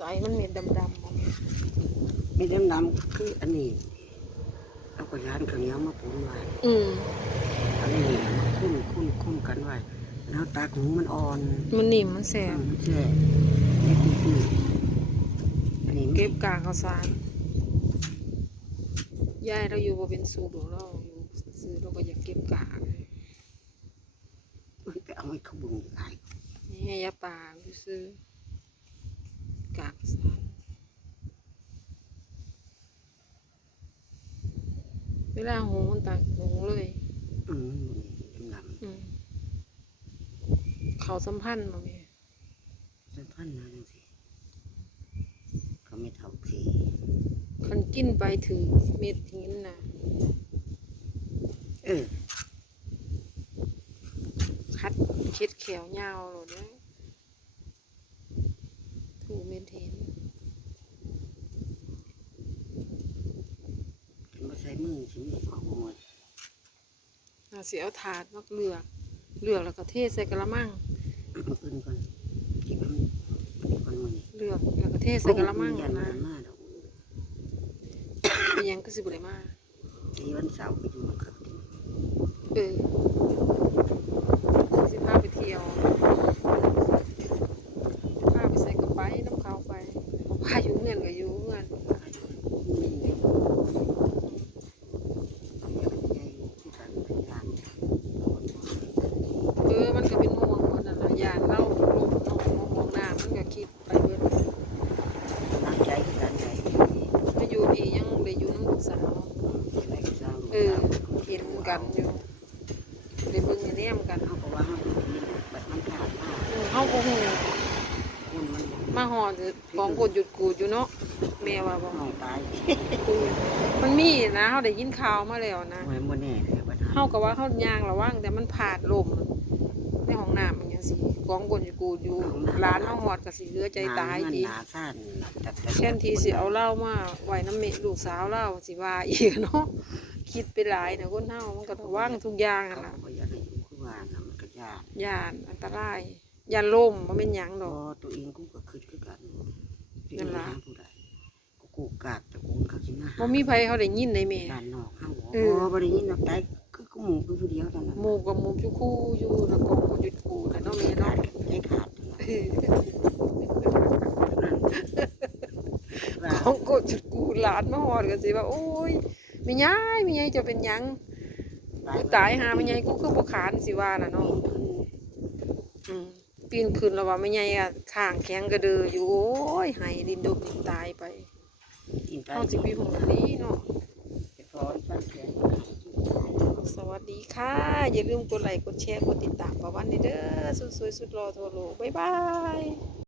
สมันเม็ดดำๆบ่แม่มีดำดำๆคืออันนี้เอากระยานข้างเหนี้ยวมาปุ้นไว้อืมอันนี้มาคุ้นคุ้นคุ้นกันไว้แล้วตาหูมันอ่อนมันนิ่มมันแสบมันแช่นี่คือคืออันนี้เก็บกากข้าวสารยายเราอยู่บ่เป็นสูบของเราอยู่ซื้อเราก็อยากเก็บกากเอ้ยไปเอาไว้เขาบุงอยู่ไหนนี่ให้ยาป่าอยู่ซื้อกากข้าวสาร เวลาหุงมันตักหุงเลยอืมดำดอืมเขาสัมพันธ์บ่แม่ำเป็นพันนะจังสิเขาไม่เท่าทีคันกินไปถือเม็ดหินน่ะเออคัดเช็ดแขวยาวโลดเด้อถูกเม็ดหิน มาใส่มือสิมีข้อมูลน่าสิเอาถาดมาเลือกเลือกแล้วก็เทใส่กระมังมาอื่นก่อนเลือกแล้วก็เทใส่กระมังยันนะมาดอกเป็นยังก็สิบ่ได้มากวันเสาร์ไปอยู่นะครับเออสิพาไปเที่ยวพาไปใส่กระไปน้ำเขาไปพาอยู่เงินก็อยู่เงิน เออ มันก็เป็นห่วงหมดนั่นล่ะยานเล่าลมน้องมองน้ำมันก็คิดไปเบิดมาอยู่พี่ยัง ได้อยู่น้ำลูกสาวเออเห็นกันอยู่ได้เบิ่งได้แนมกันเออเฮาบ่ฮู้มาฮอดของกดหยุดกูดอยู่เนาะแม่ว่าบ่กูมันมีนะเฮาได้ยินข่าวมาแล้วนะเฮาก็ว่าเฮาย่างระวังแต่มันผาดลม ในห้องน้ำมันจังซี่กองกดหยุดกูดอยู่ร้านเฮาฮอดก็สิเหลือใจตายดีแทนที่สิเอาเหล้ามาไว้น้ำเมลูกสาวเล่าสิว่าอีกเนาะคิดไปหลายนะคนเฮามันก็ระวังทุกอย่างหั่นล่ะย่านอันตรายย่านล่มบ่แม่นหยังดอก ตัวเองกูก็คืดคือกันนั่นล่ะกูกูกากแต่กูเขาสิมาบ่มีไผเขาได้ยินได้แม่ด้านนอกเฮาเอบ่อบ่ได้ยินดอกได้คือกู หมู่คือผู้เดียวเท่านั้นหมู่กับหมู่อยู่คู่อยู่แล้วก็ก็หยุดกูแต่เนาะแม่ขาเนาะดใจขาดเออของกดหยุดกูหลานมาฮอดก็สิว่าโอ้ยแม่ยายแม่ยายจะเป็นหยังกูตายหาแม่ยายกูคือบ่ขานสิว่าน่ะเนาะอืมปีนขึ้นแล้วว่าไม่ใหญ่อะข้างแข็งกระเดืออยู่โอ้ยใหายดินดบดินตายไปกินไปเอาสิปีหงนี้เนาะ พอฟันแขน สวัส ดีค่ะ อย่าลืมกดไลค์กดแชร์กดติดตามประวันนี้เด้อสุดสวยสุดรอทั่วโลกบ๊ายบาย